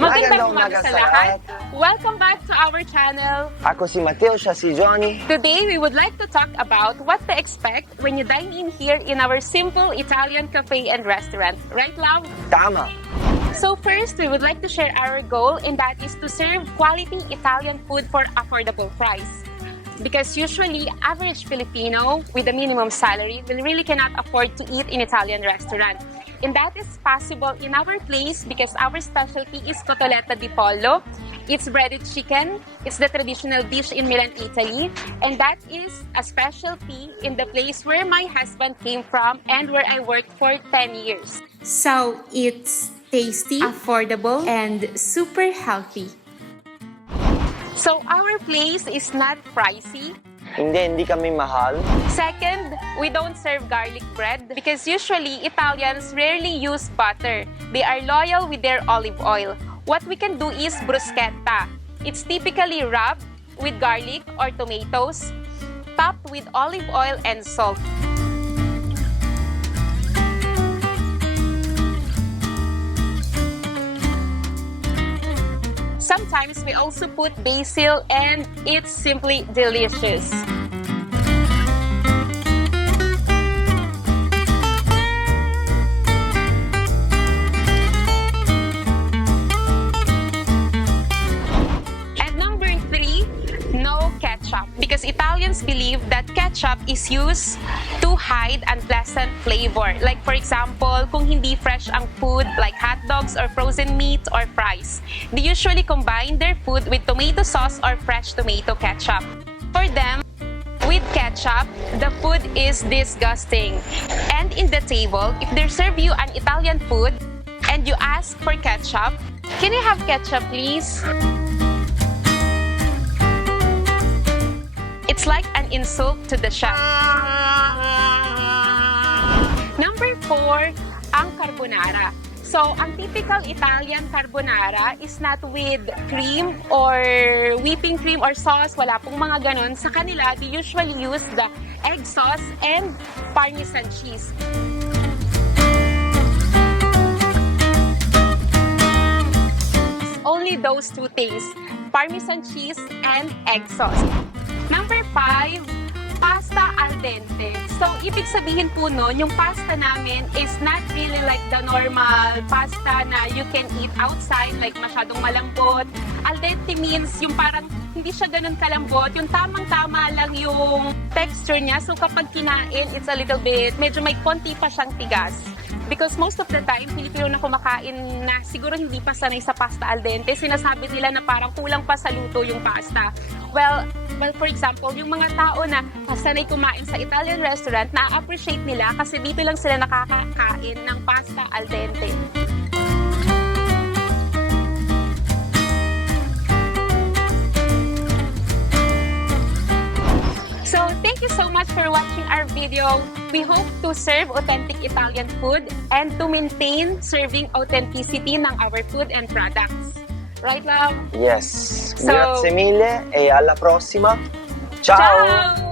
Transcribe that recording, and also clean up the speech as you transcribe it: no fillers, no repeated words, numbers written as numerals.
Magandang umaga sa lahat. Welcome back to our channel. Ako si Matteo, siya si Johnny. Today, we would like to talk about what to expect when you dine in here in our simple Italian cafe and restaurant. Right, love? Tama. So first, we would like to share our goal, and that is to serve quality Italian food for affordable price. Because usually, average Filipino with a minimum salary will really cannot afford to eat in Italian restaurant. And that is possible in our place because our specialty is Cotoletta Di Pollo. It's breaded chicken. It's the traditional dish in Milan, Italy. And that is a specialty in the place where my husband came from and where I worked for 10 years. So it's tasty, affordable, and super healthy. So our place is not pricey. Hindi kami mahal. Second, we don't serve garlic bread because usually Italians rarely use butter. They are loyal with their olive oil. What we can do is bruschetta. It's typically wrapped with garlic or tomatoes, topped with olive oil and salt. Sometimes we also put basil and it's simply delicious. And number 3, no ketchup. Because Italians believe that ketchup is used to hide unpleasant flavor. Like for example, kung hindi fresh ang food like hot dogs or frozen meat or fries, they usually combine their food with tomato sauce or fresh tomato ketchup. For them, with ketchup, the food is disgusting. And in the table, if they serve you an Italian food and you ask for ketchup, "Can I have ketchup please?" It's like an insult to the chef. Number 4, ang carbonara. So, ang typical Italian carbonara is not with cream or whipping cream or sauce. Wala pong mga ganon. Sa kanila, they usually use the egg sauce and Parmesan cheese. Only those two things, Parmesan cheese and egg sauce. Number 5, pasta al dente. So, ibig sabihin po nun, yung pasta namin is not really like the normal pasta na you can eat outside, like masyadong malambot. Al dente means yung parang hindi siya ganun kalambot, yung tamang-tama lang yung texture niya. So, kapag kinain, it's a little bit, medyo may konti pa siyang tigas. Because most of the time, Pilipino na kumakain na siguro hindi pa sanay sa pasta al dente, sinasabi nila na parang kulang pa sa luto yung pasta. Well, for example, yung mga tao na sanay kumain sa Italian restaurant, na-appreciate nila kasi dito lang sila nakakakain ng pasta al dente. So, thank you so much for watching our video. We hope to serve authentic Italian food and to maintain serving authenticity ng our food and products. Right, love? Yes. So, Grazie mille e alla prossima. Ciao! Ciao!